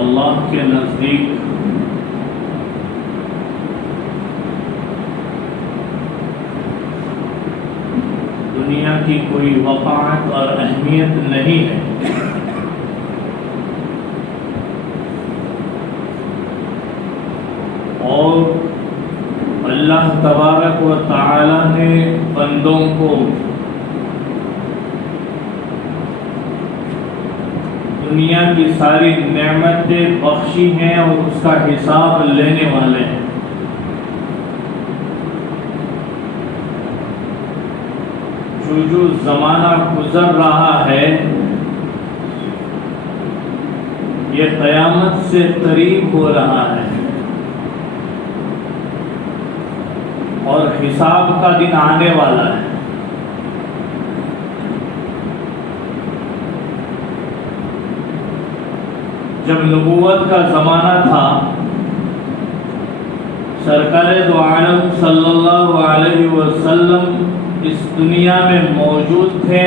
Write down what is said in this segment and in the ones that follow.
اللہ کے نزدیک دنیا کی کوئی وقعت اور اہمیت نہیں ہے۔ اور اللہ تبارک و تعالی نے بندوں کو دنیا کی ساری نعمتیں بخشی ہیں اور اس کا حساب لینے والے ہیں۔ جو زمانہ گزر رہا ہے یہ قیامت سے قریب ہو رہا ہے اور حساب کا دن آنے والا ہے۔ جب نبوت کا زمانہ تھا، سرکار دو عالم صلی اللہ علیہ وسلم اس دنیا میں موجود تھے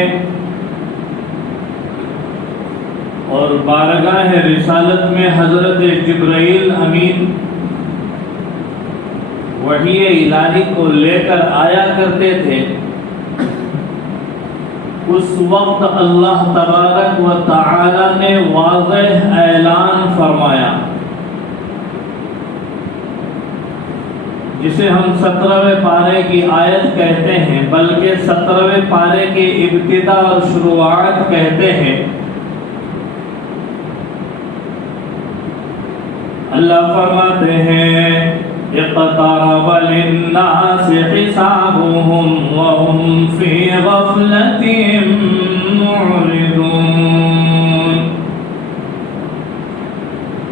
اور بارگاہ رسالت میں حضرت جبرائیل امین وحی الہی کو لے کر آیا کرتے تھے۔ اس وقت اللہ تبارک و تعالی نے واضح اعلان فرمایا، جسے ہم 17ویں پارے کی آیت کہتے ہیں، بلکہ 17ویں پارے کی ابتدا اور شروعات کہتے ہیں۔ اللہ فرماتے ہیں اقترب للناس حسابهم وهم في غفلة معرضون۔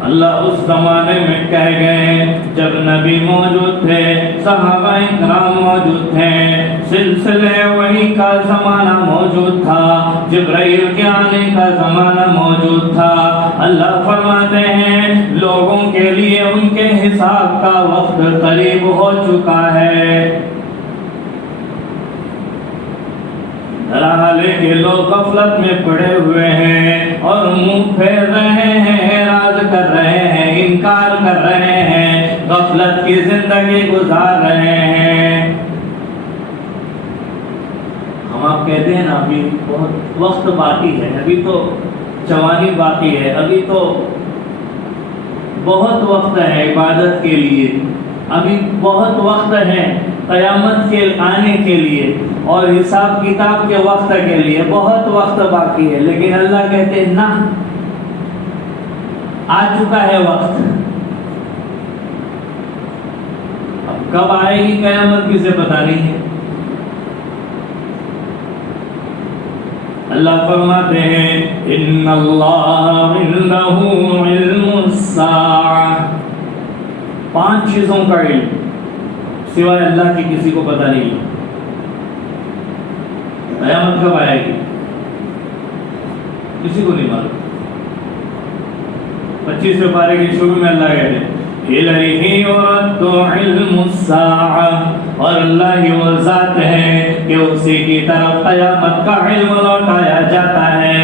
اللہ اس زمانے میں کہہ گئے جب نبی موجود تھے، صحابہ کرام موجود تھے، سلسلے وحی کا زمانہ موجود تھا، جبرائیل کے آنے کا زمانہ موجود تھا۔ اللہ فرماتے ہیں لوگوں کے لیے ان کے حساب کا وقت قریب ہو چکا ہے، حالانکہ کہ لوگ غفلت میں پڑے ہوئے ہیں اور منہ پھیر رہے ہیں، اعراض کر رہے ہیں، انکار کر رہے ہیں، غفلت کی زندگی گزار رہے ہیں۔ ہم آپ کہتے ہیں نا ابھی بہت وقت باقی ہے، ابھی تو جوانی باقی ہے، ابھی تو بہت وقت ہے عبادت کے لیے، ابھی بہت وقت ہے قیامت کے آنے کے لیے اور حساب کتاب کے وقت کے لیے، بہت وقت باقی ہے۔ لیکن اللہ کہتے ہیں نہ، آ چکا ہے وقت، اب کب آئے گی قیامت کسے پتہ نہیں ہے۔ اللہ فرماتے ہیں ان اللہ عندہ علم الساعہ، 5 چیزوں کا علم سوائے اللہ کی کسی کو پتہ نہیں ہے۔ قیامت کب آئے گی کسی کو نہیں معلوم۔ 25ویں پارے کے شروع میں اللہ کہتے ہیں الیہ یرد علم الساعہ، اور اللہ ہی وہ ذات ہے کہ اسی کی طرف قیامت کا علم لوٹایا جاتا ہے۔